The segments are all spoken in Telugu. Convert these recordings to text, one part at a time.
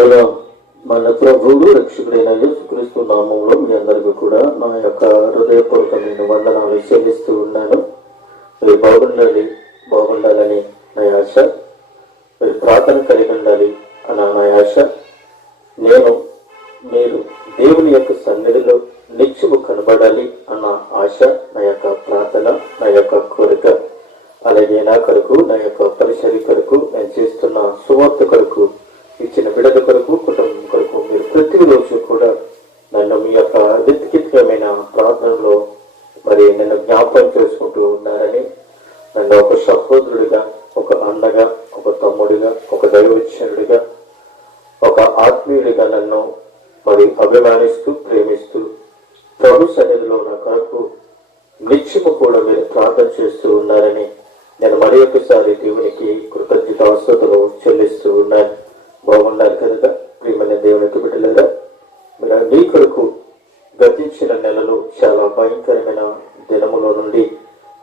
కేవలం మన ప్రభువు రక్షకుడైన యేసుక్రీస్తు నామంలో మీ అందరికీ కూడా నా యొక్క హృదయపూర్వకమైన వందనాలు చెల్లిస్తూ ఉన్నాను. మీరు బాగుండాలని నా ఆశ, మీరు ప్రార్థన కలిగి ఉండాలి అన్న నా ఆశ. మీరు దేవుని యొక్క సన్నిధిలో నిత్యము కనబడాలి అన్న ఆశ, నా యొక్క ప్రార్థన, నా యొక్క కోరిక. అలాగే నా కొరకు, నా యొక్క పరిసరి కొరకు, నేను చేస్తున్న సువార్త కొరకు, ఇచ్చిన బిడ్డల కొరకు, కుటుంబం కొరకు మీరు ప్రతిరోజు కూడా నన్ను మీ యొక్క వ్యక్తిగతమైన ప్రార్థనలో నన్ను జ్ఞాపకం చేసుకుంటూ ఉన్నారని, నన్ను ఒక సహోదరుడిగా, ఒక అన్నగా, ఒక తమ్ముడిగా, ఒక దైవజనుడిగా, ఒక ఆత్మీయుడిగా నన్ను అభిమానిస్తూ ప్రేమిస్తూ ప్రభు సన్నిధిలో నా కొరకు నిత్యము కూడా మీరు ప్రార్థన చేస్తూ ఉన్నారని నేను మరి ఒకసారి దేవునికి కృతజ్ఞతాస్తుతులు చెల్లిస్తూ ఉన్నాను. బాగున్నారు కదా ప్రియమైన దేవునికి బిడ్డలారా. మీ కొరకు గతించిన నెలలు చాలా భయంకరమైన దినములో నుండి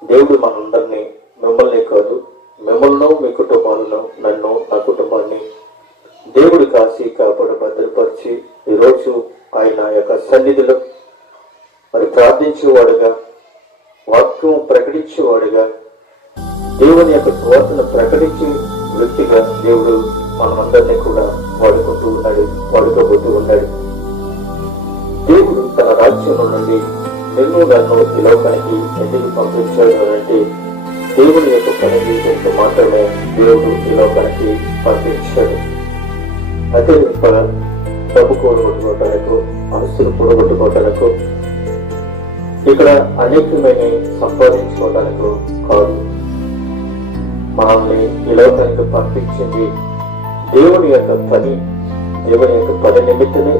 దేవుడు మనందరినీ, మిమ్మల్ని కాదు మిమ్మల్ని, మీ కుటుంబాలను, నన్ను, నా కుటుంబాన్ని దేవుడు కాసి కాపాడు భద్రపరిచి ఈరోజు ఆయన యొక్క సన్నిధిలో ప్రార్థించేవాడుగా, వాక్యం ప్రకటించేవాడుగా, దేవుని యొక్క సువార్తను ప్రకటించే వ్యక్తిగా దేవుడు మనమందరినీ కూడా వాడుకోబోతూ ఉన్నాడు. దేవుడు తన రాజ్యంలో నుండి నన్ను ఈ లోకానికి ఎందుకు పంపించాడు అంటే దేవుని యొక్క పని మాత్రమే దేవుడు ఈ లోకానికి పంపించాడు. అదే డబ్బు కూడగొట్టుకోవటానికి, ఆస్తులు కూడగొట్టుకోవటానికి, ఇక్కడ అనేకమైన సంపాదించుకోవటానికి కాదు. మనల్ని ఈ లోకానికి పంపించింది దేవుని యొక్క పని నిమిత్తమే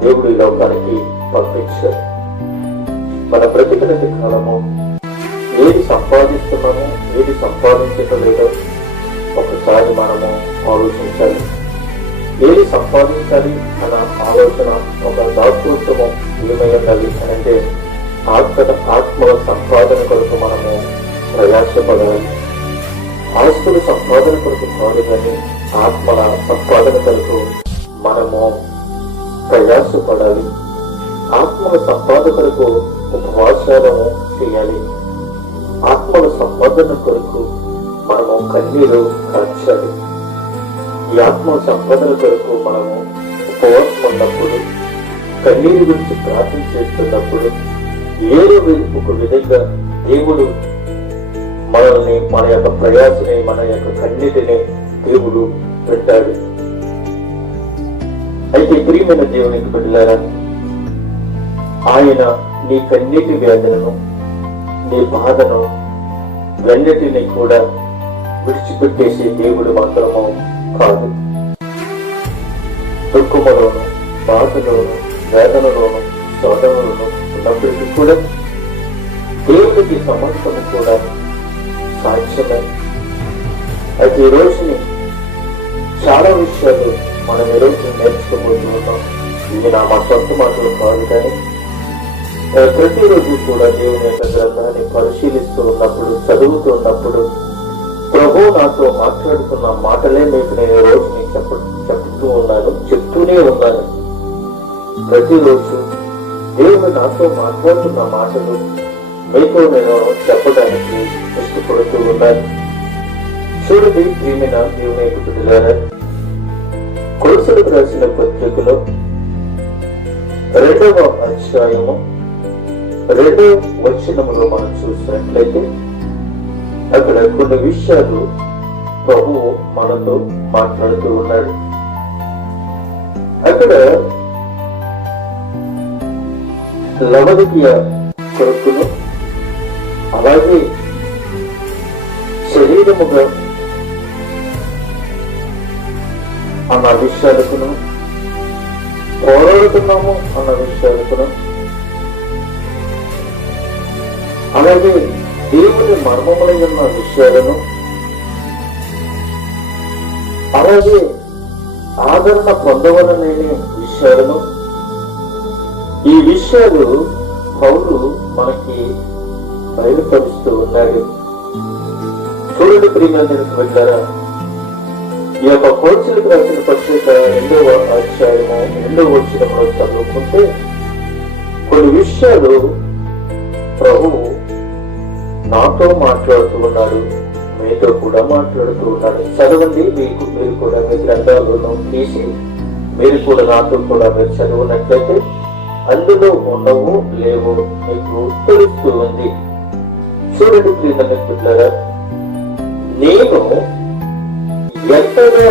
దేవుడు ఈ లోకానికి పంపించాడు. మన బ్రతికినంత కాలము ఏది సంపాదిస్తున్నామో, ఏది సంపాదించటం లేదో ఒకసారి మనము ఆలోచించాలి. ఏది సంపాదించాలి అన్న ఆలోచన, ఒక దాతృత్వము ఏమై ఉండాలి అని అంటే ఆత్మల సంపాదన కొరకు మనము ప్రయాసపడాలి. ఆస్తుల సంపాదన కొరకు కాదు, కానీ ఆత్మల సంపాదన కొరకు మనము ప్రయాసపడాలి. ఆత్మల సంపాదన కొరకు ఉపవాసాలను చేయాలి. ఆత్మల సంపాదన కొరకు మనము కన్నీరు కార్చాలి. ఈ ఆత్మ సంపాదన కొరకు మనము ఉపవాసం ఉన్నప్పుడు, కన్నీరు గురించి ప్రార్థన చేస్తున్నప్పుడు ఏదో ఒక విధంగా దేవుడు మనల్ని, మన యొక్క ప్రయాసని, మన యొక్క కన్నీటిని దేవుడు పెట్టాడు. అయితే ప్రియమైన దేవునికి బిడ్డలారా, ఆయన నీ కన్నీటి వేదనను, నీ బాధను వెన్నటిని కూడా విడిచిపెట్టేసి దేవుడు మాత్రము కాదు. దుఃఖములోను, బాధలోను, వేదనలోను, శోధనలోను ఉన్నప్పటికీ కూడా దేవుడికి సమస్తము కూడా సాక్ష్యమే. అయితే ఈ రోజుని చాలా విషయాలు మనం ఈరోజు నేర్చుకోబోతున్నాం. ఇవి మా సొంత మాటలు కాదు, కానీ ప్రతిరోజు కూడా దేవుని యొక్క గ్రంథాన్ని పరిశీలిస్తూ ఉన్నప్పుడు, చదువుతూ ఉన్నప్పుడు ప్రభు నాతో మాట్లాడుతున్న మాటలే మీకు నేను ఈ రోజు చెప్తూనే ఉన్నాను. ప్రతిరోజు దేవుడు నాతో మాట్లాడుతున్న మాటలు మీతో నేను చెప్పడానికి ఇష్టపడుతూ ఉన్నాను. చూడండి ప్రియమైన దేవుని యొక్క బిడ్డలారా, కొలసలకు రాసిన పత్రికలో 2వ అధ్యాయము 2వ వచనములో మనం చూసినట్లయితే అక్కడ కొన్ని విషయాలు ప్రభువు మనతో మాట్లాడుతూ ఉన్నాడు. అక్కడ లవదికీయ కొరకును, అలాగే శరీరముగా అన్న విషయాలకును, పోరాడుతున్నాము అన్న విషయాలకును, అలాగే దేవుని మర్మములై ఉన్న విషయాలను, అలాగే ఆదరణ పొందవలనే విషయాలను, ఈ విషయాలు పౌలు మనకి బయలుపరుస్తూ ఉన్నాడు. చూడండి ప్రియమైన వెళ్ళారా, ఈ యొక్క కొలసలకు రాసిన పత్రిక 2వ అధ్యాయము 2వ వచనంలో చదువుకుంటే కొన్ని విషయాలు ప్రభువు నాతో మాట్లాడుతూ ఉన్నాడు, మీతో కూడా మాట్లాడుతూ ఉన్నాడు. చదవండి, మీరు కూడా మీ గ్రంథాలను తీసి మీరు కూడా నాతో కూడా మీరు చదువునట్లయితే అందులో ఉన్నవో లేవో మీకు తెలుస్తూ ఉంది. చూడండి ప్రియమైన బిడ్డలారా, నేను ఎంతగా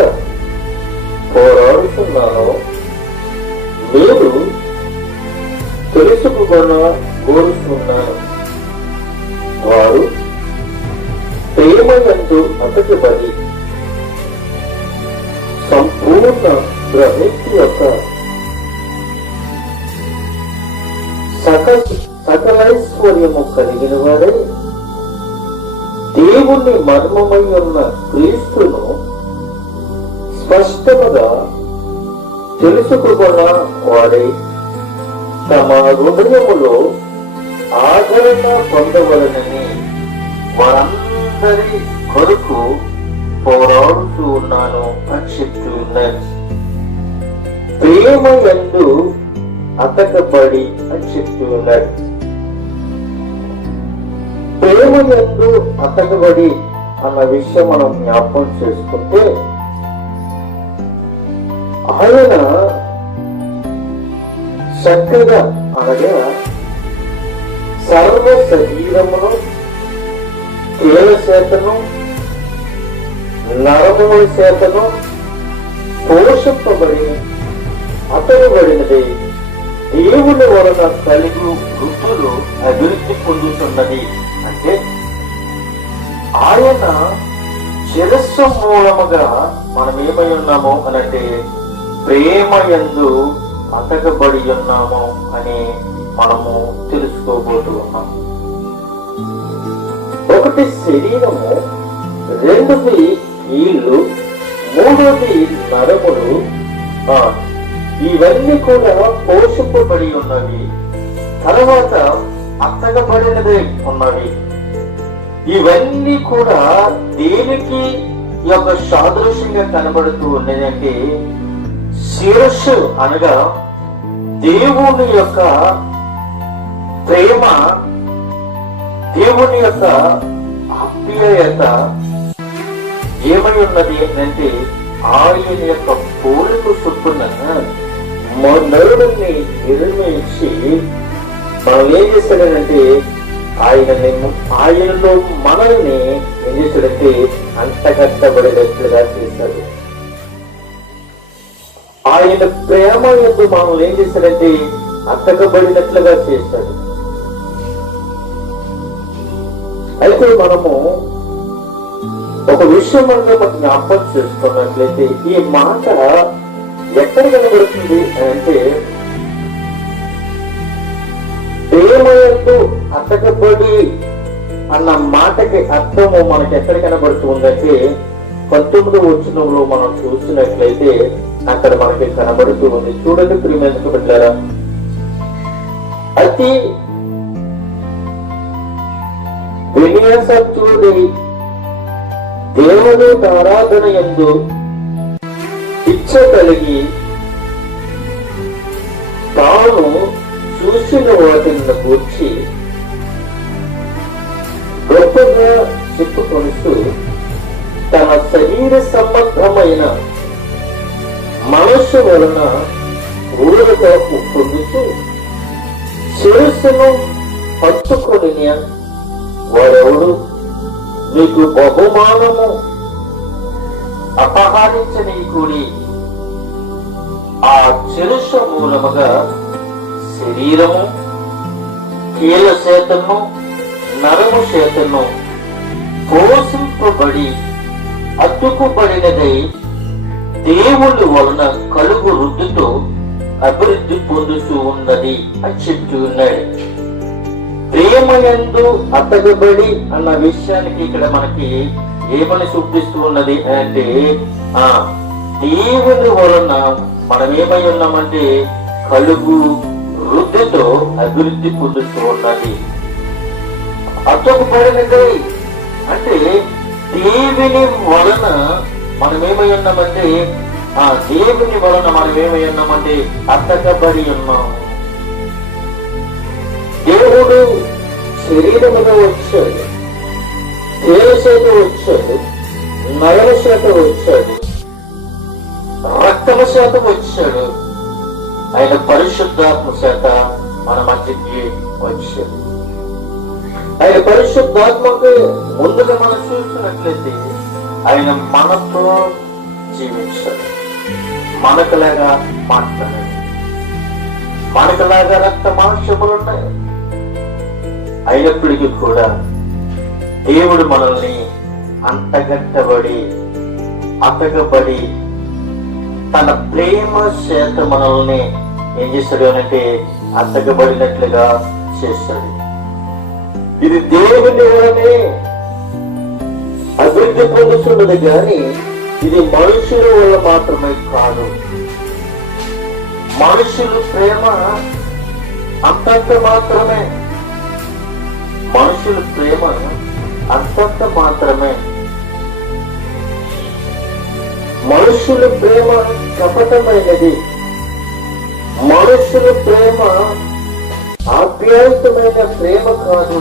పోరాడుతున్నానో మీరు కోరుతున్నాను. వారు ప్రేమయందు అతకబడి సంపూర్ణ గ్రహించి యొక్క సకలైశ్వర్యము కలిగిన వారే దేవుని మర్మమై ఉన్న క్రీస్తును స్పష్టముగా తెలుసుకున్న వాడే తమ హృదయములో ఆదరణ పొందవలనని వారందరి కొరకు పోరాడుతూ ఉన్నాను అని చెప్తూ ఉన్నారు. ప్రేమ యందు అతకబడి అని చెప్తూ ఉన్నాడు. ప్రేమ యందు అతకబడి అన్న విషయం మనం జ్ఞాపకం చేసుకుంటే ఆయన చక్కగా అనగా సర్వ శరీరమును కేల చేతను నరముల చేతను పోషింపబడి అతనబడినది దేవుని వలన కలిగి వృద్ధులు అభివృద్ధి పొందుతున్నది. అంటే ఆయన శిరస్సు మూలముగా మనం ఏమై ఉన్నాము అనంటే ప్రేమ యందు అతకబడి ఉన్నాము అని మనము తెలుసుకోబోతూ ఉన్నాం. ఒకటి శరీరము, రెండోది కీళ్ళు, మూడోది నరములు, ఇవన్నీ కూడా పోషింపబడి ఉన్నవి. తర్వాత అత్తగబడినది ఉన్నవి. ఇవన్నీ కూడా దేనికి యొక్క సాదృశ్యంగా కనబడుతూ ఉన్నదంటే శిరస్సు అనగా దేవుని యొక్క ప్రేమ, దేవుని యొక్క ఆప్యాయత ఏమై ఉన్నది అంటే ఆయన యొక్క పోలిక చొప్పున నరుడిని నిర్మించి మనం ఏం చేస్తాడంటే ఆయనలో మనల్ని ఏం చేస్తాడంటే అంతకట్టబడేటట్లుగా చేస్తాడు. ఆయన ప్రేమ యందు మనం ఏం చేస్తాడంటే అతకబడినట్లుగా చేస్తాడు. అయితే మనము ఒక విషయం మనం జ్ఞాపకం చేసుకున్నట్లయితే ఈ మాట ఎక్కడ కనబడుతుంది అంటే ప్రేమయందు అతకబడి అన్న మాటకి అర్థము మనకి ఎక్కడ కనబడుతుందంటే 19వ వచనంలో మనం చూసినట్లయితే అక్కడ మనకి కనబడుతూ ఉంది. చూడండి ప్రియమైన బిడ్డలారా, అతి విన్యాసక్తుడి దేవుని ఆరాధన యందు ఇచ్చ కలిగి తాను చూసిన వాటిని గూర్చి గొప్పగా చెప్పుకొనిస్తూ తన శరీర సంబంధమైన మనస్సు వలన ఊరట పొందుతూ శిరస్సును హత్తుకొని వారెవడు నీకు బహుమానము అపహరించని కూడి ఆ శిరస్సు మూలముగా శరీరము, కీల చేతను, నరము చేతను పోషింపబడి అతుకుబడినదై దేవుని వలన కలుగు వృద్ధితో అభివృద్ధి పొందుతూ ఉన్నది అని చెప్తూ ఉన్నాడు. ప్రేమయందు అతకబడి అన్న విషయానికి ఇక్కడ మనకి ఏమని చూపిస్తూ ఉన్నది అంటే దేవుని వలన మనం ఏమై ఉన్నామంటే కలుగు వృద్ధితో అభివృద్ధి పొందుతూ ఉన్నది. అతకబడినది అంటే దేవుని వలన మనం ఏమై ఉన్నామంటే ఆ దేవుని వలన మనం ఏమై ఉన్నామంటే అతకబడి ఉన్నాము. దేవుడు శరీరముగా వచ్చాడు, తేల చేత వచ్చాడు, నయన చేత వచ్చాడు, రక్తము చేత వచ్చాడు. ఆయన పరిశుద్ధాత్మ చేత మన మధ్యకి వచ్చాడు. ఆయన పరిశుద్ధాత్మకు ముందుగా మనం చూసినట్లయితే ఆయన మనతో జీవించాడు, మనకులాగా మాట్లాడాడు, మనకులాగా రక్త మాంసములున్నాయి. అయినప్పటికీ కూడా దేవుడు మనల్ని అంటగట్టబడి అతకబడి తన ప్రేమ చేత మనల్ని ఏం చేశాడు అంటే అతకబడినట్లుగా చేశాడు. ఇది దేవుని వలనే అభివృద్ధి పొందుతున్నది కానీ ఇది మనుషుల వల్ల మాత్రమే కాదు. మనుషులు ప్రేమ అంతంత మాత్రమే, మనుషుల ప్రేమ అంతంత మాత్రమే. మనుషుల ప్రేమ కపటమైనది, మనుషుల ప్రేమ ఆప్యాయతమైన ప్రేమ కాదు,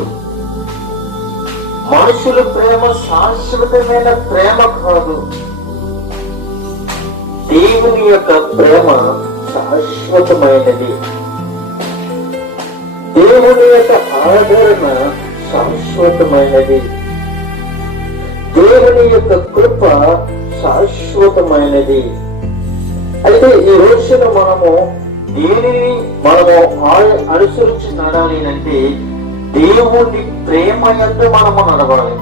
మనుషుల ప్రేమ శాశ్వతమైన ప్రేమ కాదు. దేవుని యొక్క ప్రేమ శాశ్వతమైనది, దేవుని యొక్క ఆదరణ శాశ్వతమైనది, దేవుని యొక్క కృప శాశ్వతమైనది. అయితే ఈ రోజున మనము దేనిని మనము అనుసరించి నడాలి అంటే దేవుని ప్రేమ యందు మనము నడవాలి,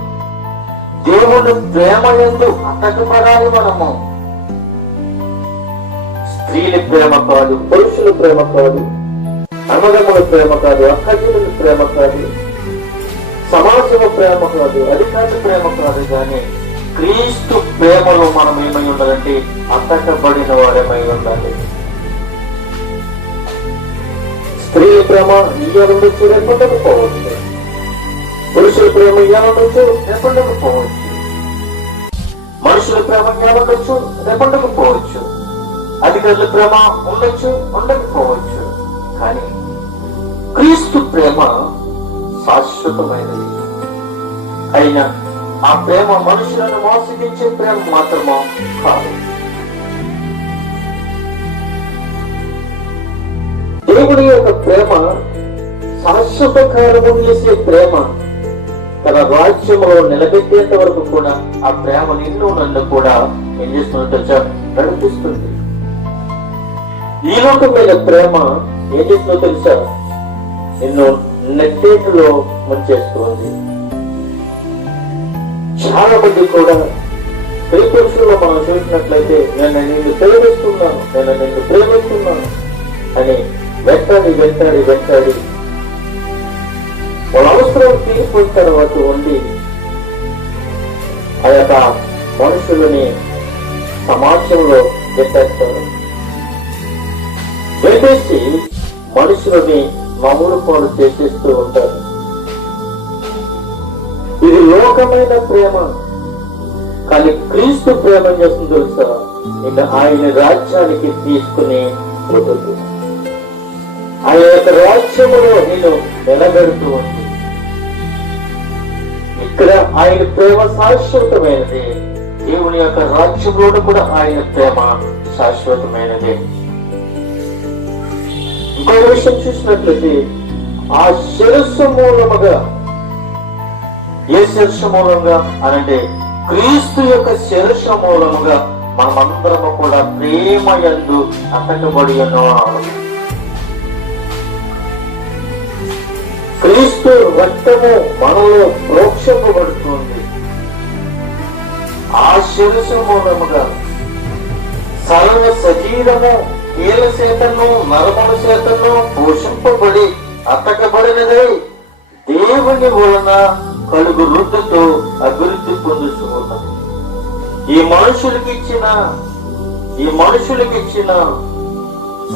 దేవుని ప్రేమ యందు అతకబడాలి. మనము స్త్రీల ప్రేమ కాదు, పురుషుల ప్రేమ కాదు, అన్నదమ్ముల ప్రేమ కాదు, అక్కజనుల ప్రేమ కాదు, సమాజం ప్రేమ కాదు, అధికారుల ప్రేమ కాదు, కానీ క్రీస్తు ప్రేమలో మనం ఏమై ఉండాలంటే అతకబడిన వారేమై ఉండాలి. స్త్రీల ప్రేమ ఇయ్యాలండొచ్చు, రేపండకపోవచ్చు, పురుషుల ప్రేమ ఇయ్యాలండొచ్చు, రేపండకపోవచ్చు, మనుషుల ప్రేమ ఇయ్యాలండొచ్చు, రేపండకపోవచ్చు, అధికారుల ప్రేమ ఉండొచ్చు, ఉండకపోవచ్చు, కానీ క్రీస్తు ప్రేమ శాశ్వతమైనది. అయినా ఆ ప్రేమ మనుషులను మోసగించే ప్రేమ మాత్రమో కాదు. దేవుడి యొక్క ప్రేమ శాశ్వత కార్యము చేసే ప్రేమ, తన రాజ్యంలో నిలబెట్టేంత వరకు కూడా ఆ ప్రేమ నిన్ను నన్ను కూడా ఏం చేస్తున్నట్టు నడిపిస్తుంది. ఈ లోకమైన ప్రేమ ఏం చేస్తుందో తెలుసా, నిన్ను నెట్టేటిలో ముంచేస్తుంది. చాలా మంది కూడా స్త్రీ పురుషుల్లో మనం చూసినట్లయితే నేను నిన్ను ప్రేమిస్తున్నాను, నేను నిన్ను ప్రేమిస్తున్నాను అని వెంటాడి వెంటాడి వెంటాడి వాళ్ళ అవసరం తీరిపోయిన తర్వాత ఉండి ఆ యొక్క మనుషులని సమాజంలో పెట్టేస్తారు. పెట్టేసి మనుషులని మామూలు పాలు చేసేస్తూ ఉంటారు. ఇది లోకమైన ప్రేమ. కానీ క్రీస్తు ప్రేమ చేస్తుంది తెలుసా, ఇంకా ఆయన రాజ్యానికి తీసుకుని పోతుంది. ఆయన యొక్క రాజ్యములో నేను నిలబెడుతూ ఉంది. ఇక్కడ ఆయన ప్రేమ శాశ్వతమైనది, దేవుని యొక్క రాజ్యంలో కూడా ఆయన ప్రేమ శాశ్వతమైనది. ఇంకో విషయం చూసినట్లయితే ఆ శిరస్సు మూలముగా, ఏ శిరస్సు మూలంగా అనంటే క్రీస్తు యొక్క శిరస్సు మూలముగా మనమందరము కూడా ప్రేమ యందు అతకబడి ఉన్నాము. క్రీస్తు రక్తము మనలో ప్రోక్షింపబడుతుంది. ఆ శిరస్సు మూలముగా సర్వ శరీరము కీల చేతను నరముల చేతను పోషింపబడి అతకబడినదై దేవుని వలన కలుగు వృద్ధితో అభివృద్ధి పొందుతున్నది. ఈ మనుషులకి ఇచ్చిన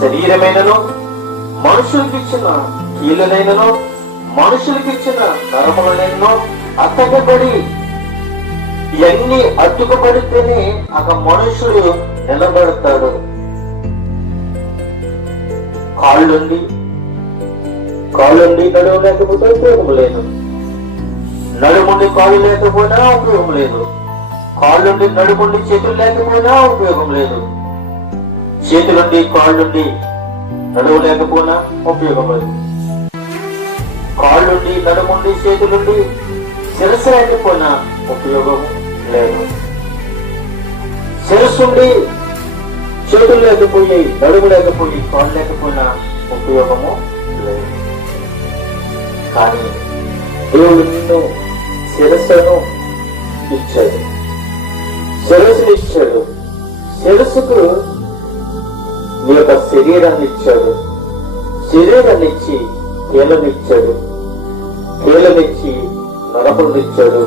శరీరమైనను, మనుషులకి ఇచ్చిన కీలనైనను, మనుషులకి ఇచ్చిన నరములనైనను అతకబడి ఇవన్నీ అడ్డుకబడితేనే ఒక మనుషుడు నిలబడతాడు. కాళ్ళుండి నడుము లేకపోతే ఉపయోగం లేదు. నడుముండి కాళ్ళు లేకపోయినా ఉపయోగం లేదు. కాళ్ళుండి నడుముండి చేతులు లేకపోయినా ఉపయోగం లేదు. చేతులుండి కాళ్ళుండి నడుము లేకపోయినా ఉపయోగం లేదు. కాళ్ళుండి నడుముండి చేతులుండి శిరస్సు లేకపోయినా ఉపయోగం లేదు. శిరస్సుండి చేతులు లేకపోయి నడుము లేకపోయి కాళ్ళు లేకపోయినా ఉపయోగము లేదు. కానీ దేవుడు నిన్ను శిరస్సును ఇచ్చాడు. శిరస్సుని ఇచ్చాడు. శిరస్సుకు నీ యొక్క శరీరాన్ని ఇచ్చాడు. శరీరాన్ని ఇచ్చి కీలనిచ్చాడు. కీలనిచ్చి నరములనిచ్చాడు.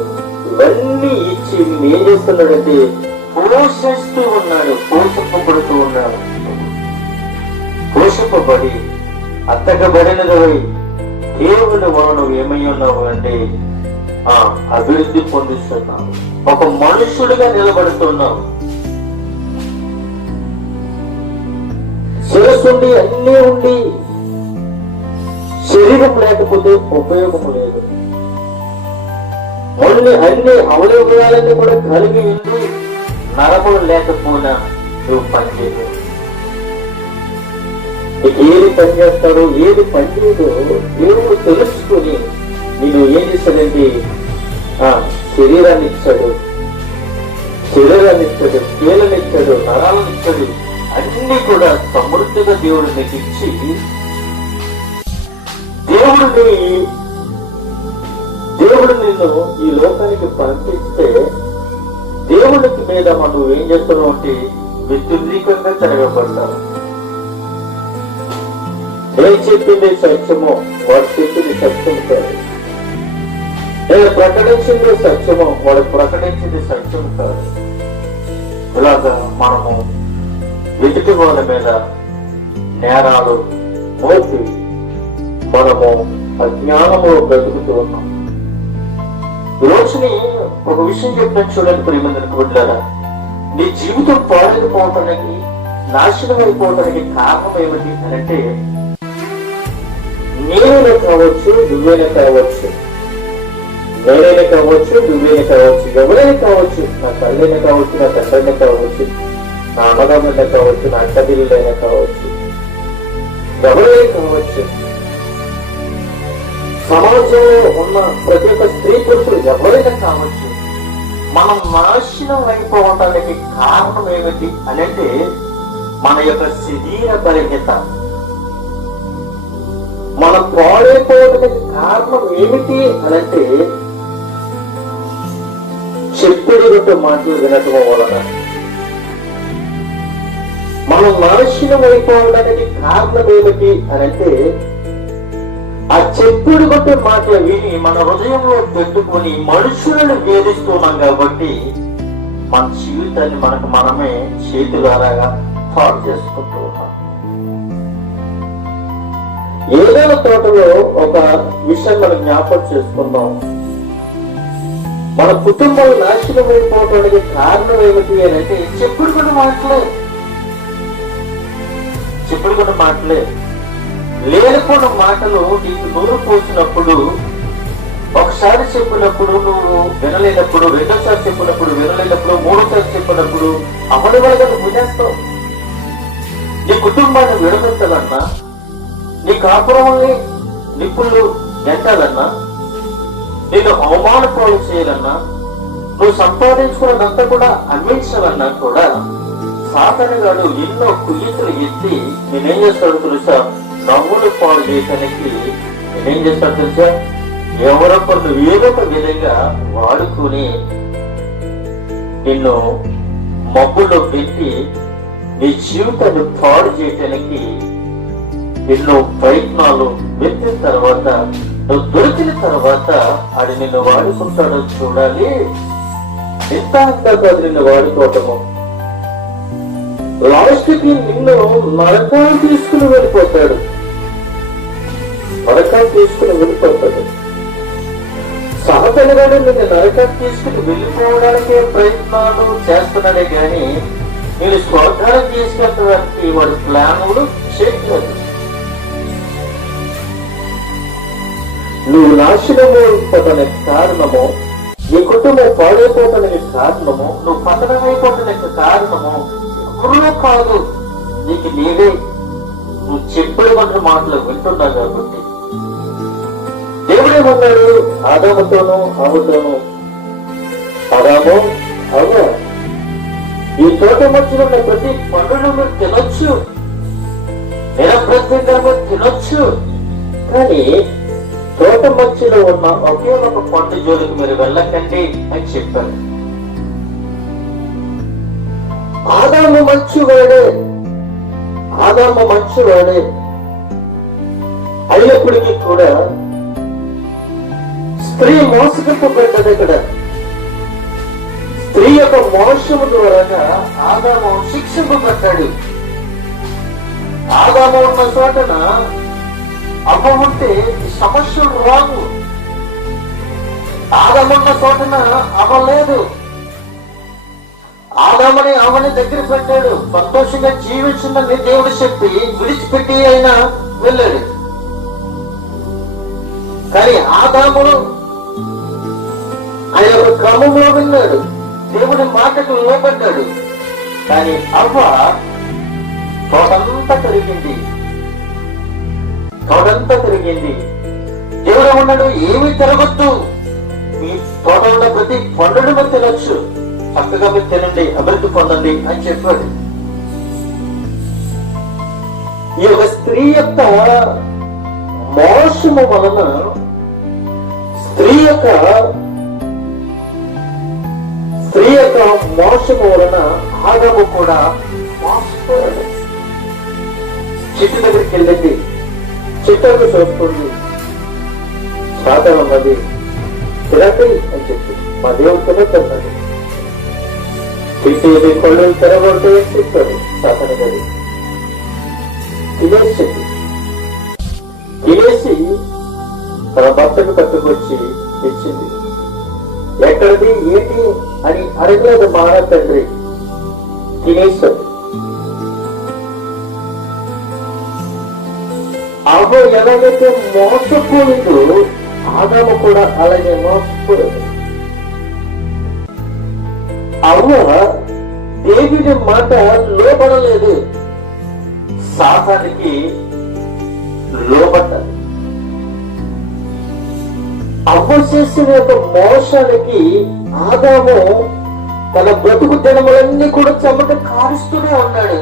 ఇవన్నీ ఇచ్చి ఏం చేస్తున్నాడంటే పోషిస్తూ ఉన్నాడు. పోషింపబడుతూ ఉన్నాడు. పోషింపబడి అత్తకబడినది దేవుని వలన ఏమై ఉన్నావు అంటే అభివృద్ధి పొందిస్తున్నావు. ఒక మనుషుడిగా నిలబడుతున్నావు. శిరస్సుండి అన్నీ ఉండి శరీరం లేకపోతే ఉపయోగం లేదు. అన్ని అవయవాలన్నీ కూడా కలిగి ఉండి నరములు లేకపోయినా నువ్వు పనిచేయవు. ఏది పని చేస్తాడో ఏది పని చేయదో దేవుడు తెలుసుకుని నేను ఏం చేశాడంటే శరీరాన్ని ఇచ్చాడు, కీళ్ళని ఇచ్చాడు, నరాలను ఇచ్చాడు. అన్ని కూడా సమృద్ధిగా దేవుడు నీకు ఇచ్చి దేవుడు నిన్ను ఈ లోకానికి పంపిస్తే దేవుడికి మీద మనం ఏం చేస్తున్నావు అంటే వ్యతిరేకంగా తిరగబడతారు. నేను చెప్పింది సత్యమో వాడు చెప్పింది సత్యం కాదు. నేను ప్రకటించింది సత్యమో వాడు ప్రకటించింది సత్యం కాదు. ఇలాగా మనము వెతికి వాళ్ళ మీద నేరాలు మోపి మనము అజ్ఞానము బ్రతుకుతూ ఉన్నాం. ఈ రోజుని ఒక విషయం చెప్పిన చూడండి ప్రియమందరికి బిడ్డలారా, నీ జీవితం పాడైపోవటానికి నాశనం అయిపోవటానికి కారణం ఏమిటి అని అంటే నేనైనా కావచ్చు, నువ్వైనా కావచ్చు, నేనైనా కావచ్చు, నువ్వైనా కావచ్చు, ఎవరైనా కావచ్చు, నా తల్లిని కావచ్చు, నా తండ్రిని కావచ్చు, నా అన్నదమ్ములైనా కావచ్చు, నా అక్కదిల్లైనా కావచ్చు, ఎవరైనా కావచ్చు, సమాజంలో ఉన్న ప్రతి ఒక్క స్త్రీ పురుషులు ఎవరైనా కావచ్చు. మనం నాశనం అయిపోవటానికి కారణం ఏమిటి అని అంటే మన యొక్క శరీర బలహీనత. మనం పాడైపోవడానికి కారణం ఏమిటి అని అంటే చెప్పుడు మాటలు వినటం వలన. మనం నాశనం అయిపోవడానికి కారణం ఏమిటి అని అంటే ఆ చెప్పుడు కొట్టే మాటలు విని మన హృదయంలో పెట్టుకుని మనుషులను వేధిస్తున్నాం. కాబట్టి మన జీవితాన్ని మనమే చేతులారా పాడు చేసుకుంటూ ఉన్నాం. ఏదైనా తోటలో ఒక విషయం మనం జ్ఞాపకం చేసుకుందాం. మన కుటుంబం నాశనం అయిపోవడానికి కారణం ఏమిటి అని అంటే చెప్పుడు కొన్ని మాటలే లేనిపోయిన మాటలు నీకు నూరు పోసినప్పుడు, ఒకసారి చెప్పినప్పుడు నువ్వు వినలేనప్పుడు, రెండోసారి చెప్పినప్పుడు వినలేనప్పుడు, మూడోసారి చెప్పినప్పుడు అమలు వల్ల నువ్వు వినేస్తావు. నీ కుటుంబాన్ని విడగొట్టాలన్నా, నీ కాపురాన్ని నిప్పులు ఎంటాలన్నా, నేను అవమానపాలు చేయాలన్నా, నువ్వు సంపాదించుకున్నదంతా కూడా అన్వించాలన్నా కూడా సాధనగాడు ఎన్నో కుయ్యతలు ఎత్తి నేనేం చేస్తాడు తెలుసా, నవ్వులు పాలు చేయటానికి నేనేం చేస్తాడు తెలుసా, ఎవరొకరు ఏదో ఒక విధంగా వాడుకుని నిన్ను మబ్బులో పెట్టి నీ జీవితాన్ని పాడు చేయటానికి ఎన్నో ప్రయత్నాలు పెట్టిన తర్వాత నువ్వు దొరికిన తర్వాత అది నిన్ను వాడుకుంటాడో చూడాలి. ఎంత అంతగా నిన్ను వాడుకోవటము, లాస్ట్కి నిన్ను నరకాలు తీసుకుని వెళ్ళిపోతాడు. సహతలుగాడు నిన్ను నరకం తీసుకుని వెళ్ళిపోవడానికే ప్రయత్నాలు చేస్తున్నాడే కానీ నేను స్వర్గానికి తీసుకెళ్ళడానికి వాడి ప్లానులు చేయట్లేదు. నువ్వు నాశనము అయిపోవడానికి కారణము, నీ కుటుంబం పాడైపోవడానికి కారణము, నువ్వు పతనమైపోవడానికి కారణము ఎవరూ కాదు, నీకు నీవే. నువ్వు చెప్పేటువంటి మాటలు వింటున్నావు కాబట్టి. దేవుడేమన్నాడు ఆదాముతోనూ అవ్వతోనూ, ఆదాము అవ్వ ఈ తోట మధ్యలో ఉన్న ప్రతి పండును మీరు తినొచ్చు, నిరభ్యంతరంగా మీరు తినొచ్చు, కానీ తోట మధ్యలో ఉన్న ఒకే ఒక పండు జోలికి మీరు వెళ్ళకండి అని చెప్పారు. ఆదాము మంచివాడే, ఆదాము మంచివాడే అయినప్పటికీ కూడా స్త్రీ మోసగింపబడ్డది. ఇక్కడ స్త్రీ యొక్క మోసము ద్వారా ఆదాము శిక్షింపబడ్డాడు. ఆదాము ఉన్న చోటన అమ్మ ఉంటే ఈ సమస్యలు రావు. ఆదామున్న చోటన అవ్వలేదు. ఆదామని అవని దగ్గర పెట్టాడు. సంతోషంగా జీవించిందని దేవుడు చెప్పి విడిచిపెట్టి అయినా వెళ్ళాడు. కానీ ఆదాము ఆయన ఒక క్రమంలో విన్నాడు, దేవుడి మాటకు లోపడ్డాడు. కానీ అవ్వ తోటంతా తిరిగింది, తోటంతా తిరిగింది. దేవుడు ఉన్నాడు, ఏమీ తిరగొద్దు, మీ తోట ఉన్న ప్రతి పండును మీరు తినొచ్చు, చక్కగా మీరు తినండి, అభివృద్ధి పొందండి అని చెప్పాడు. ఈ యొక్క స్త్రీ యొక్క మోసము వలన, స్త్రీ యొక్క మోసము వలన ఆదాము కూడా మోసపోయాడు. చెట్టు దగ్గరికి వెళ్ళింది, చెట్టుకు చూస్తుంది, సాధన ఉన్నది, తిరగండి అని చెప్పి మా దేవుడు తినద్దన్నాడు. తిట్టేది కళ్ళు తెరగొట్టే చెప్పాడు. సాధన గది తినేసింది. తినేసి తన భర్తకు పట్టుకొచ్చి ఇచ్చింది. ఎక్కడిది ఏంటి అని అడగలేదు మాన తండ్రి, తినేశాడు. అవ్వ ఎలాగైతే మోసపోయిందో ఆదాము కూడా అలాగే మోసపోయింది. అవ్వ దేవుని మాట లోబడలేదు, సాతానికి లోబడ్డాడు. అవ్వ చేసిన యొక్క మోసానికి ఆదాము తన బ్రతుకు దినములన్నీ కూడా చెమట కారుస్తూనే ఉన్నాడు.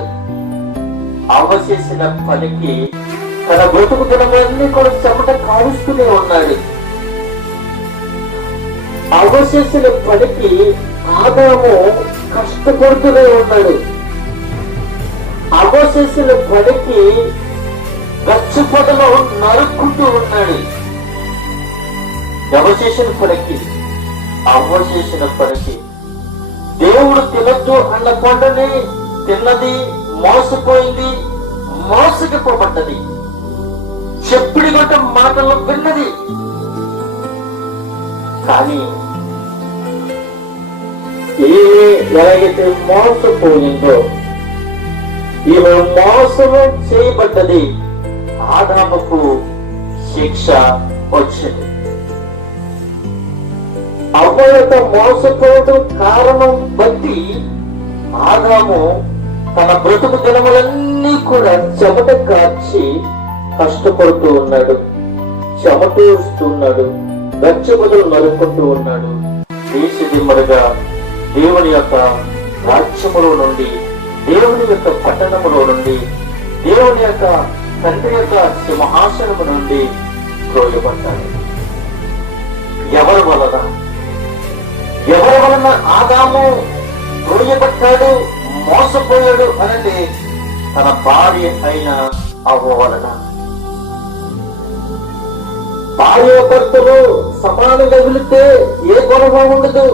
అవ్వ చేసిన పనికి తన బ్రతుకు దినములన్నీ కూడా చెమట కారుస్తూనే ఉన్నాడు. అవ్వ చేసిన పనికి ఆదాము కష్టపడుతూనే ఉన్నాడు. అవ్వ చేసిన పనికి గచ్చపొదలో నరుక్కుంటూ ఉన్నాడు. ఎవరు చేసిన పనికి? అవ్వ చేసిన పనికి. దేవుడు తినద్దు అన్న పంటని తిన్నది, మోసపోయింది, మోసకపోబడ్డది, చెప్పుడు గొట్ట మాటలు విన్నది. కానీ ఈమె ఎలాగైతే మోసపోయిందో, ఈమె మోసము చేయబడ్డది, ఆదాముకు శిక్ష వచ్చింది. అవ్వ యొక్క మోసపోవడం కారణం బట్టి ఆదాము తన బ్రతుకు దినములన్నీ కూడా చెమట కార్చి కష్టపడుతూ ఉన్నాడు, చెమటూరుస్తున్నాడు, గచ్చబదులు నరుకుంటూ ఉన్నాడు. దేశదిమ్మడిగా దేవుని యొక్క రాజ్యములో నుండి, దేవుని యొక్క పట్టణములో నుండి, దేవుని యొక్క తండ్రి యొక్క సింహాసనము నుండి త్రోయబడ్డాడు. ఎవరి వలన? ఎవరి వలన ఆదాము త్రోయబడ్డాడు, మోసపోయాడు అనంటే తన భార్య అయిన అవ్వ వలన. భార్య భర్తలు సమానంగా వెళితే ఏ గొడవ ఉండదు.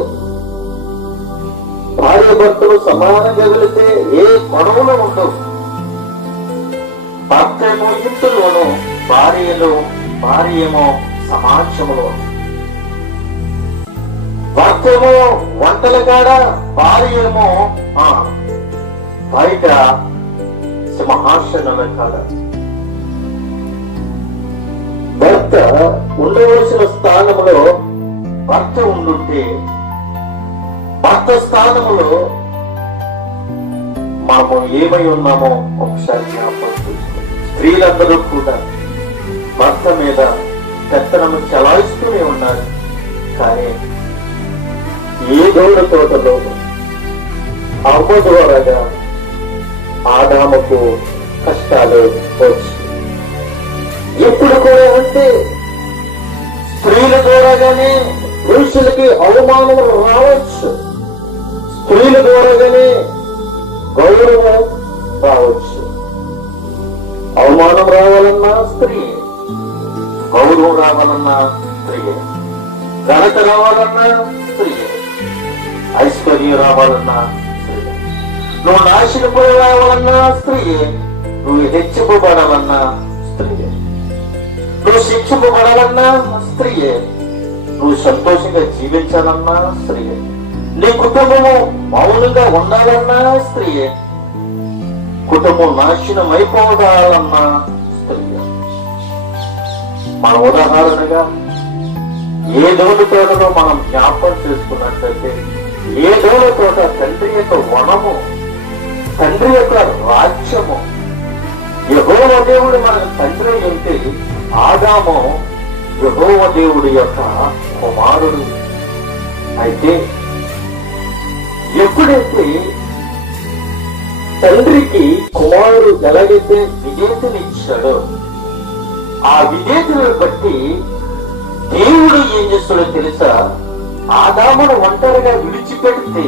భార్య భర్తలు సమానంగా వెళితే ఏ గొడవలు ఉండవు. భర్త ఏమో ఇంటిలోను, భార్యలో, భార్య ఏమో సమాజంలో. భర్త ఏమో వంటల కాడ, భార్య ఏమో బయట సింహాసనం కాడ. భర్త ఉండవలసిన స్థానంలో భర్త ఉండుంటే, భర్త స్థానంలో మనము ఏమై ఉన్నామో ఒకసారి జ్ఞాపకం చేసుకోండి. స్త్రీలందరూ కూడా భర్త మీద పెత్తనము చలాయిస్తూనే ఉన్నారు. కానీ ఏదోడ తోటలో అమ్మ ద్వారాగా ఆదాముకు కష్టాలు వచ్చి, ఎప్పుడు కూడా అంటే స్త్రీల ద్వారాగానే పురుషులకి అవమానం రావచ్చు, స్త్రీల ద్వారాగానే గౌరవం రావచ్చు. అవమానం రావాలన్నా స్త్రీ, గౌరవం రావాలన్నా స్త్రీ, ఘనత రావాలన్నా స్త్రీ, ఐశ్వర్యం రావాలన్నా స్త్రీ, నువ్వు నాశనపోయి రావాలన్నా స్త్రీ, నువ్వు హెచ్చింపబడాలన్నా స్త్రీయే, నువ్వు శిక్షింపబడాలన్నా స్త్రీయే, నువ్వు సంతోషంగా జీవించాలన్నా స్త్రీయే, నీ కుటుంబము మౌనంగా ఉండాలన్నా స్త్రీయే, కుటుంబం నాశనం అయిపోవాలన్నా స్త్రీయే. మన ఉదాహరణగా ఏ దేవుడి తోటలో మనం జ్ఞాపకం చేసుకున్నట్లయితే, ఏ దేవుడి తోట తండ్రి యొక్క వనము, తండ్రి యొక్క రాజ్యము. యెహోవా దేవుడు మనకు తండ్రి ఉంటే, ఆదాము యెహోవా దేవుడి యొక్క కుమారుడు. అయితే ఎప్పుడైతే తండ్రికి కుమారుడు ఎలాగైతే విధేయతనిచ్చాడో, ఆ విధేయతను బట్టి దేవుడు ఏం చేస్తాడో తెలుసా? ఆదామును ఒంటరిగా విడిచిపెడితే,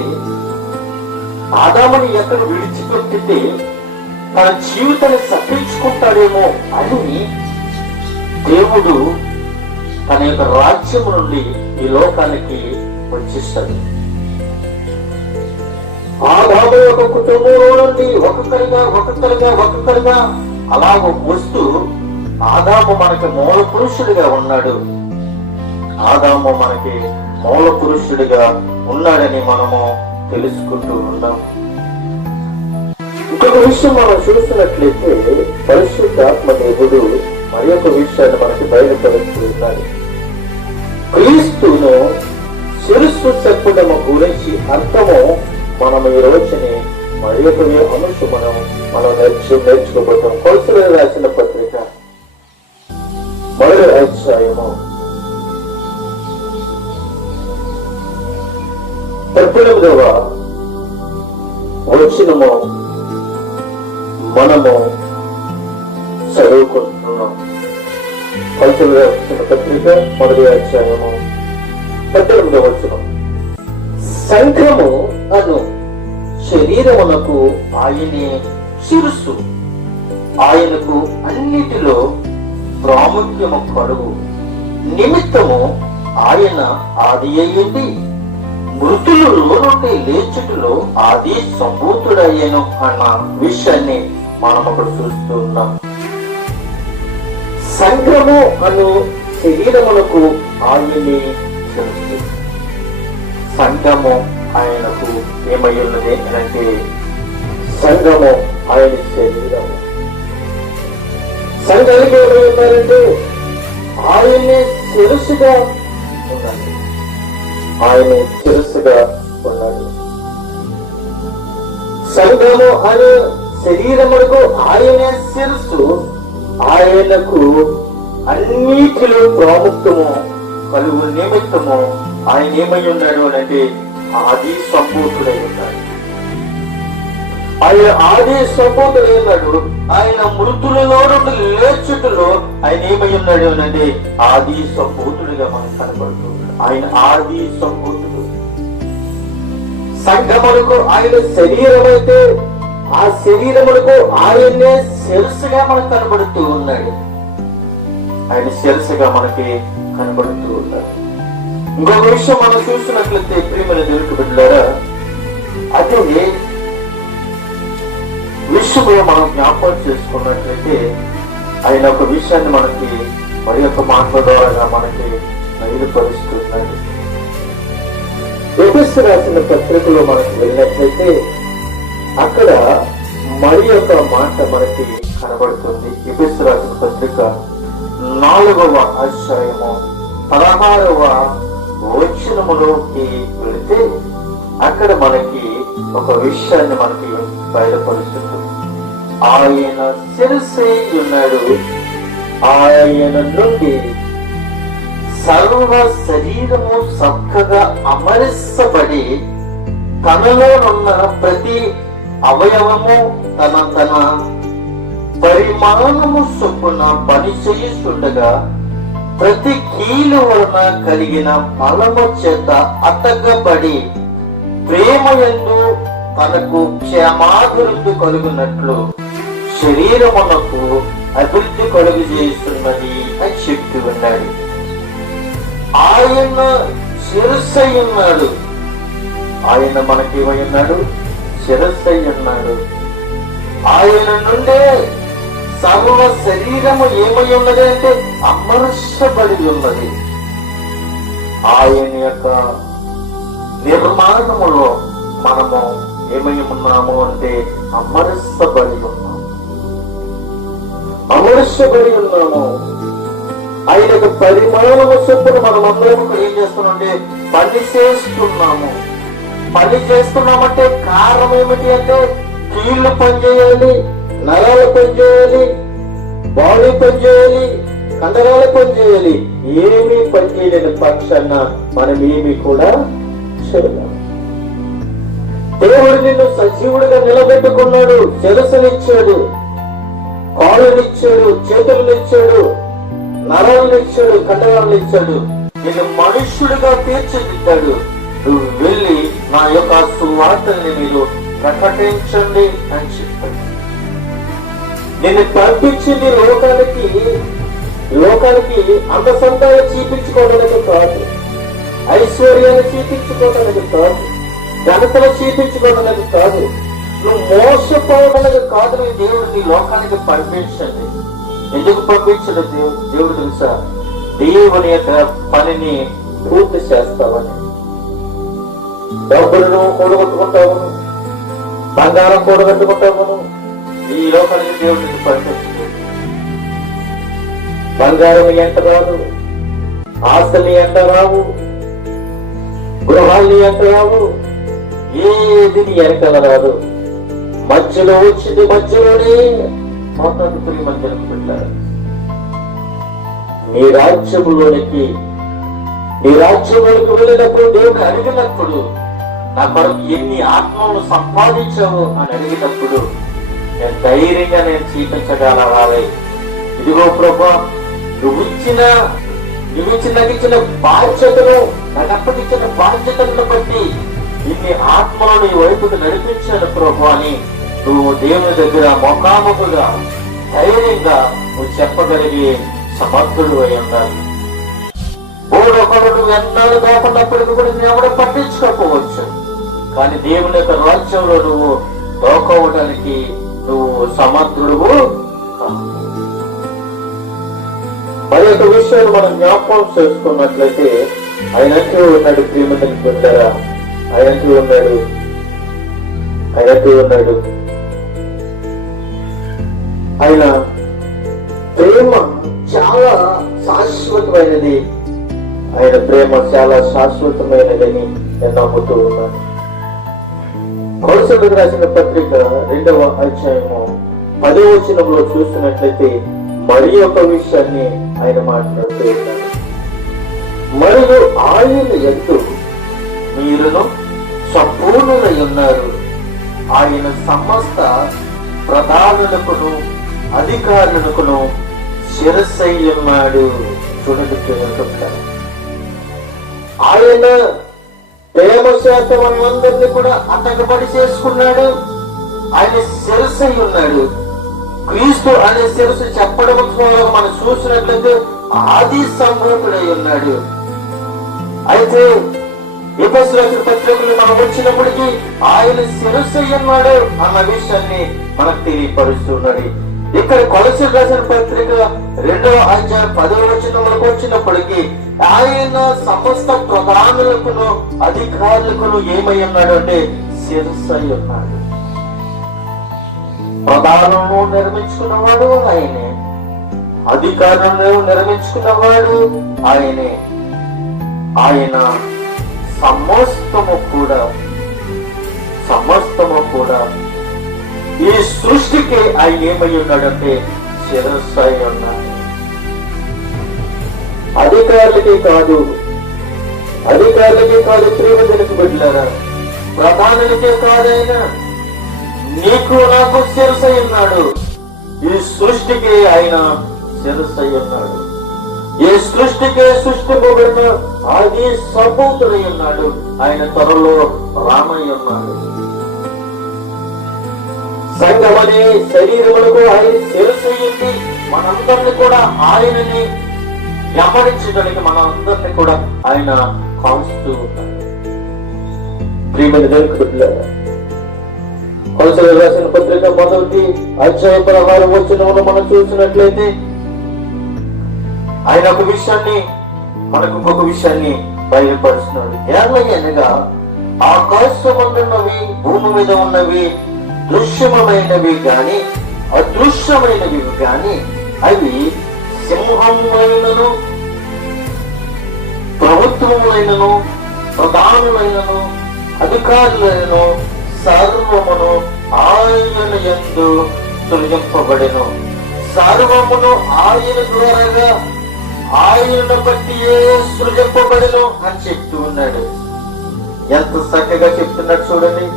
ఆదాముని ఎక్కడ విడిచిపెట్టితే తన జీవితాన్ని సఫించుకుంటాడేమో అని దేవుడు తన యొక్క రాజ్యం నుండి ఈ లోకానికి వచ్చేస్తాడు. ఆదాము యొక్క కుటుంబంలో నుండి ఒక్కొక్కరిగా అలాగ వస్తూ ఆదాము మనకి మూల పురుషుడిగా ఉన్నాడు. ఆదాము మనకి మూల పురుషుడిగా ఉన్నాడని మనము తెలుసుకుంటూ ఉన్నాం. ఇంకొక విషయం మనం చూసినట్లయితే, పరిశుద్ధాత్మ దేవుడు మరి ఒక విషయాన్ని మనకి బయలుపరుస్తూ ఉన్నాడు. క్రీస్తును శిరస్సు చెప్పడము గురించి అర్థము మనం ఈ రోజుని మరి ఒక అంశం మనం నేర్చుకోబోతాం. కొలసీలకు రాసిన పత్రిక 1వ అధ్యాయము 18వ వచనము మనము చదువుకుంటున్నాం. కొలసీలకు రాసిన పత్రిక 1వ అధ్యాయము 18వ వచనం. సంఘము అను శరీరమునకు ఆయనే శిరస్సు, ఆయనకు అన్నిటిలో ప్రాముఖ్యము కలుగు నిమిత్తము ఆయన ఆది అయ్యింది, మృతులలో నుండి లేచుటలో ఆది సంభూతుడయ్యను అన్న విషయాన్ని మనం అక్కడ చూస్తూ ఉన్నాం. సంఘము అను శరీరమునకు ఆయనే శిరస్సు. సంఘము ఆయనకు ఏమై ఉన్నది అంటే, సంఘము ఆయన శరీరము. సంఘానికి ఏమై ఉన్నారంటే ఆయనే శిరస్సుగా ఉన్నాడు, ఆయన శిరస్సుగా ఉన్నాడు. సంఘము అనే శరీరములకు ఆయనే శిరస్సు, ఆయనకు అన్నిటిలో ప్రాముఖ్యము కలుగు నిమిత్తము ఆయన ఏమై ఉన్నాడు అంటే ఆది సంభూతుడై ఉన్నాడు. ఆయన ఆది సంభూతుడై ఉన్నాడు. ఆయన మృతులలో నుండి లేచుటలో ఆయన ఏమై ఉన్నాడు అంటే ఆది సంభూతుడిగా మనకు కనబడుతున్నాడు. ఆయన ఆది సంభూతుడు. సంఘములకు ఆయన శరీరం అయితే, ఆ శరీరములకు ఆయనే శిరస్సుగా మనకు కనబడుతూ ఉన్నాడు. ఆయన శిరస్సుగా మనకి కనబడుతూ ఉన్నాడు. ఇంకొక విషయం మనం చూసినట్లయితే, ప్రియమైన దేవునికి బిడ్డలారా, అదే విషయంలో మనం జ్ఞాపకం చేసుకున్నట్లయితే, ఆయన ఒక విషయాన్ని మనకి మరి యొక్క మాటల ద్వారా మనకి బయలుపరుస్తున్నాడు. ఎఫెసు రాసిన పత్రికలో మనకు వెళ్ళినట్లయితే అక్కడ మరి ఒక మాట మనకి కనబడుతుంది. ఎఫెసు రాసిన పత్రిక 4వ అధ్యాయము 16వ వచనములోకి వెళితే అక్కడ మనకి ఒక విషయాన్ని మనకి బయలుపరుస్తుంది. ఆయన శిరస్సై ఉన్నాడు, ఆయన నుండి సర్వ శరీరము చక్కగా అమరిస్తబడి తనలోనున్న ప్రతి అవయవము తన పరిమాణము చొప్పున పని చేయుచుండగా ప్రతి కీలు వలన కలిగిన బలము చేత అతకబడి ప్రేమయందు తనకు క్షేమాభివృద్ధి కలుగునట్లు శరీరమునకు అభివృద్ధి కలుగు చేస్తున్నది అని చెప్తూ ఉన్నాడు. ఆయన శిరస్సై ఉన్నాడు. ఆయన మనకేమై ఉన్నాడు? శిరస్సై ఉన్నాడు. ఆయన నుండే సర్వ శరీరము ఏమై ఉన్నది అంటే అమర్చబడి ఉన్నది. ఆయన యొక్క నిర్మాణములో మనము ఏమై ఉన్నాము అంటే అమర్చబడి ఉన్నాము. అమర్చబడి ఉన్నాము. ఆయన యొక్క పరిమాణము చొప్పున మనం అందరం ఏం చేస్తున్నామంటే పని చేస్తున్నాము. పని చేస్తున్నామంటే కారణం ఏమిటి అంటే కీళ్ళు పనిచేయాలి, నరాలు పనిచేయాలి, బాడీ పనిచేయాలి, కండరాలు పనిచేయాలి. ఏమీ పనిచేయలేని పక్షాన మనం ఏమి కూడా చేయలేము. దేవుడు నిన్ను సజీవుడిగా నిలబెట్టుకున్నాడు. శిరస్సునిచ్చాడు, కాళ్ళనిచ్చాడు, చేతులనిచ్చాడు, నరాలనిచ్చాడు, కండరాలనిచ్చాడు. నిన్ను మనుష్యుడిగా తీర్చిదిద్దాడు. నువ్వు వెళ్ళి నా యొక్క సువార్తని మీరు ప్రకటించండి అని చెప్పాడు. నిన్ను పంపించింది లోకానికి అందసంతాలు చూపించుకోవడానికి కాదు, ఐశ్వర్యాన్ని చూపించుకోవడానికి కాదు, ఘనతలు చూపించుకోవడానికి కాదు, నువ్వు మోసపోవడానికి కాదు. నీ దేవుడు నీ లోకానికి పంపించండి. ఎందుకు పంపించడు దేవుడు తెలుసా? దేవుని యొక్క పనిని పూర్తి చేస్తావని. డబ్బులు నువ్వు కూడగొట్టుకుంటావును, బంగారం కూడగట్టుకుంటావును. ఈ లోకానికి దేవుడిని పంపించదు. బంగారం ఎంట రాదు, ఆస్తులు ఎంట రావు, గృహాలు ఎంట రావు, ఏది నీ వెనకాల రాదు. మధ్యలో వచ్చింది, మధ్యలోనే మాట్లాడుతున్న మధ్యలో పెట్టారు. నీ రాజ్యములోనికి వెళ్ళినప్పుడు దేవుడు అడిగినప్పుడు నా కొరకు ఎన్ని ఆత్మలను సంపాదించావు అని అడిగినప్పుడు నేను ధైర్యంగా చూపించగలవాలి. ఇదిగో ప్రభా, నువ్వు ఇచ్చిన బాధ్యతను, నాకు అప్పటిచ్చిన బాధ్యతలను బట్టి ఇన్ని ఆత్మలను నీ వైపుకు నడిపించాను ప్రభా అని నువ్వు దేవుని దగ్గర ముఖాముఖుగా ధైర్యంగా నువ్వు చెప్పగలిగే సమర్థుడు అయి ఉండాలి. ఒకరు నువ్వు ఎన్నాళ్ళు దోకున్నప్పటికీ కూడా నువ్వు ఎవడో పట్టించుకోకపోవచ్చు, కానీ దేవుని యొక్క రాజ్యంలో నువ్వు దోకోవడానికి నువ్వు సమర్థుడు. మరి యొక్క విషయాలు మనం జ్ఞాపకం చేసుకున్నట్లయితే ఆయనకి ఉన్నాడు, ప్రియమని పొందారా? ఆయనకి ఉన్నాడు. ఆయన ప్రేమ చాలా శాశ్వతమైనది. ఆయన ప్రేమ చాలా శాశ్వతమైనదని నేను నమ్ముతూ ఉన్నాను. కొలసీలకు రాసిన పత్రిక 2వ అధ్యాయము 10వ వచనంలో చూస్తున్నట్లయితే మరి ఒక విషయాన్ని ఆయన మాట్లాడుతూ ఉన్నారు. మరియు ఆయన యందు మీరును సంపూర్ణులై ఉన్నారు. ఆయన సమస్త ప్రధానులకును అధికారులకును శిరస్సై ఉన్నాడు. చూడండి, ఆయన ప్రేమ చేత మనందరినీ కూడా అతకబడి చేసుకున్నాడు. ఆయన శిరస్సై ఉన్నాడు. క్రీస్తు అనే శిరస్సు చెప్పడం మనం చూసినట్లయితే ఆది సంభూతుడై ఉన్నాడు. అయితే ఎఫెసు రాసిన పత్రికలు మనం వచ్చినప్పటికీ ఆయన శిరస్సై ఉన్నాడు అన్న విషయాన్ని మనకు తెలియపరుస్తున్నాడు. ఇక్కడ కొలసీలకు రాసిన పత్రిక 2వ అధ్యాయం 10వ వచనంలోకి వచ్చినప్పటికీ ఆయన సమస్త ప్రధానులకును అధికారులకును ఏమై ఉన్నాడు అంటే శిరస్సై ఉన్నాడు. ప్రధానులను నిర్మించుకున్నవాడు ఆయనే, అధికారులను నిర్మించుకున్నవాడు ఆయనే. ఆయన సమస్తము కూడా ఈ సృష్టికి ఆయన ఏమై ఉన్నాడంటే శిరస్సై ఉన్నాడు. అధికారులకే కాదు ప్రియమైన బిడ్డలారా, ప్రధానులకే కాదైనా నీకు నాకు శిరస్సై ఉన్నాడు. ఈ సృష్టికి ఆయన శిరస్సై ఉన్నాడు. ఈ సృష్టికే సృష్టింపబడిన ఆది సంభూతుడై ఉన్నాడు. ఆయన త్వరలో రామై ఉన్నాడు. సంఘమనే శరీరములకు ఆయన శిరస్సయ్యింది. మనందరినీ కూడా ఆయనని వెంబడించడానికి మనందరినీ కూడా ఆయన కాల్స్తూ ఉన్నాడు. ప్రియమైన దేవుని బిడ్డలారా, కొలసలకు రాసిన పత్రిక 1వ అధ్యాయం 16వ వచనమును మనం చూసినట్లయితే ఆయన ఒక విషయాన్ని మనకు ఇంకొక విషయాన్ని బయలుపరుస్తున్నాడు. ఏమనగా ఆకాశమందున్నవి భూమి మీద ఉన్నవి దృశ్యమైనవి గాని అదృశ్యమైనవి గాని అవి సింహములైనను ప్రభుత్వములైనను ప్రధానులైనను అధికారులైనను సర్వమును ఆయన యందు తొలగింపబడెను. సర్వమును ఆయన ద్వారాగా ఆయనను బట్టియే సృజింపబడెను అని చెప్తూ ఉన్నాడు. ఎంత చక్కగా చెప్తున్నాడు చూడండి.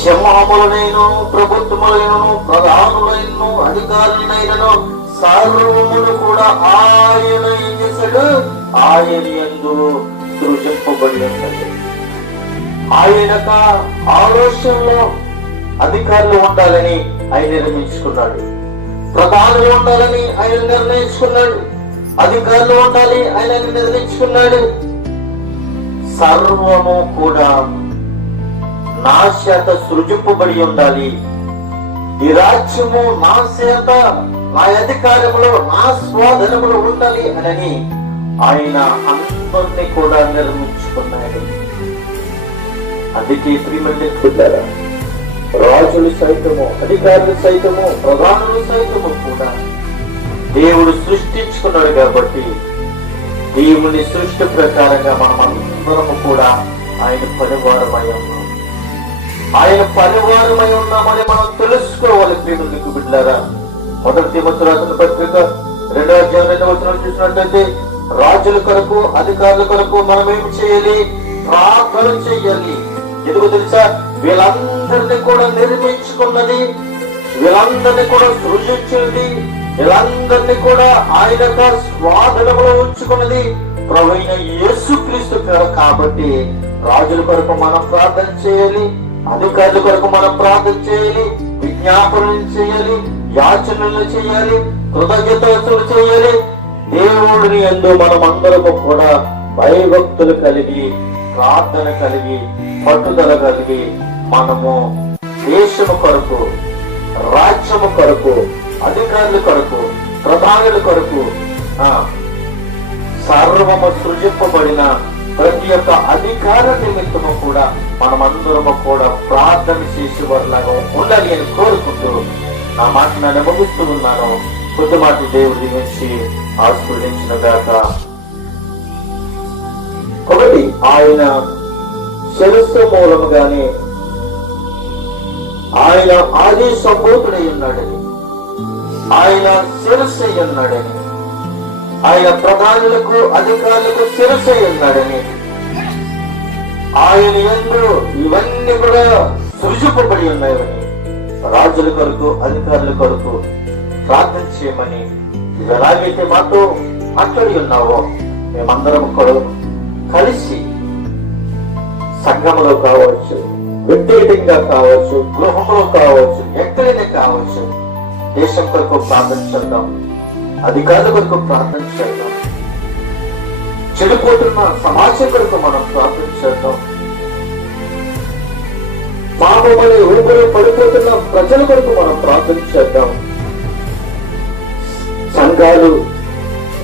సింహములనైను ప్రభుత్వములైనను ప్రధానులైనను అధికారులైనను సర్వమును కూడా ఆయన ఏం చేశాడు? ఆయన యందు సృజింపబడి ఉన్నాడు. ఆయన ఆలోచనలో అధికారులు ఉండాలని ఆయన నిర్మించుకున్నాడు. ప్రధానులు ఉండాలని ఆయన నిర్ణయించుకున్నాడు. అధికారులు ఉండాలి ఆయన నిర్ణయించుకున్నాడు. సర్వము కూడా నా చేత సృజింపబడి ఉండాలి. ఈ రాజ్యము నా చేత, నా అధికారములో, నా స్వాధీనములో ఉండాలి అని ఆయన అందరినీ కూడా నిర్మించుకున్నాడు. అందుకే ప్రియమైన రాజులు సైతము, అధికారులు సైతము, ప్రధానులు సైతము కూడా దేవుడు సృష్టించుకున్నాడు. కాబట్టి దేవుని సృష్టి ప్రకారంగా మనం అందరము కూడా ఆయన పనివారమై ఉన్నాం. ఆయన పనివారమై ఉన్నామని మనం తెలుసుకోవాలి. ప్రియమైన బిడ్డలారా, 1 తిమోతి రాసిన పత్రిక 2వ అధ్యాయం 2వ వచనం చూసినట్లయితే రాజుల కొరకు అధికారుల కొరకు మనం ఏం చేయాలి? ప్రార్థన చేయాలి. ఎందుకు తెలుసా? వీళ్ళందరినీ కూడా నిర్మించుకున్నది, వీళ్ళందరినీ కూడా సృజించింది, వీళ్ళందరినీ కూడా ఆయన స్వాధీనంలో ఉంచుకున్నది ప్రభువైన యేసుక్రీస్తు కాబట్టి రాజుల కొరకు మనం ప్రార్థన చేయాలి, అధికారుల కొరకు మనం ప్రార్థన చేయాలి, విజ్ఞాపనలు చేయాలి, యాచనలు చేయాలి, కృతజ్ఞతలు చేయాలి. దేవుడిని యందు మనం అందరము కూడా భయభక్తులు కలిగి, ప్రార్థన కలిగి, పట్టుదల కలిగి మనము దేశము కొరకు, రాజ్యము కొరకు, అధికారుల కొరకు, ప్రధానుల కొరకు, సర్వము సృజింపబడిన ప్రతి ఒక్క అధికార నిమిత్తము కూడా మనమందరము కూడా ప్రార్థన చేసేవారిలాగా ఉండాలి అని కోరుకుంటూ నా మాట నన్ను ముగిస్తూ ఉన్నాను. కొద్ది మాట దేవుడి నుంచి ఆశీర్వదించిన గాక. ఒకటి, ఆయన శిరస్సు మూలముగానే ఆయన ఆది సంభూతుడై ఉన్నాడని, ఆయన శిరస్సై ఉన్నాడని, ఆయన ప్రధానులకు అధికారులకు శిరస్సై ఉన్నాడని, ఆయన యందు ఇవన్నీ కూడా సృజింపబడి ఉన్నాయని రాజుల కొరకు, అధికారుల కొరకు ప్రార్థన చేయమని ఇది ఎలాగైతే మాతో మాట్లాడి ఉన్నావో మేమందరం కూడా కలిసి సంఘంలో కావచ్చు, వ్యక్తిగతంగా కావచ్చు, గృహంలో కావచ్చు, ఎక్కడైనా కావచ్చు దేశం కొరకు ప్రార్థన చేద్దాం, అధికారుల కొరకు ప్రార్థన చేద్దాం, చెడిపోతున్న సమాజం కొరకు మనం ప్రార్థన చేద్దాం, పాపమనే ఊపిరి పడిపోతున్న ప్రజల కొరకు మనం ప్రార్థన చేద్దాం. సంఘాలు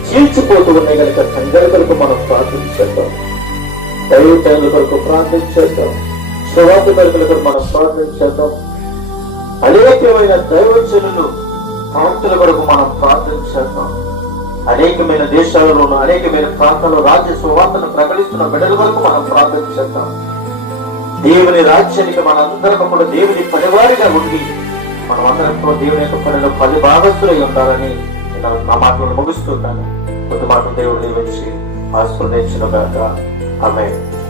చీల్చిపోతూ ఉన్నాయి కనుక సంఘాల కొరకు మనం ప్రార్థించేద్దాం. దైవజనుల కొరకు ప్రార్థించేద్దాం. సువార్త కొరకు మనం ప్రార్థించేద్దాం. అనేకమైన దైవజనులు ప్రవక్తల కొరకు మనం ప్రార్థించేద్దాం. అనేకమైన దేశాలలోనూ అనేకమైన ప్రాంతాల్లో రాజ్య సువార్తను ప్రకటిస్తున్న బిడ్డల వరకు మనం ప్రార్థించేద్దాం. దేవుని రాజ్యానికి మనందరం కూడా దేవుని పనివారిగా ఉండి మనమందరం కూడా దేవుని యొక్క పనిలో పని భాగస్తులై ఉండాలని నేను నా మాటలను ముగిస్తున్నాను. కొద్ది మాటలు దేవుడు దీవించి ఆశీర్వదించును గాక. ఆమేన్.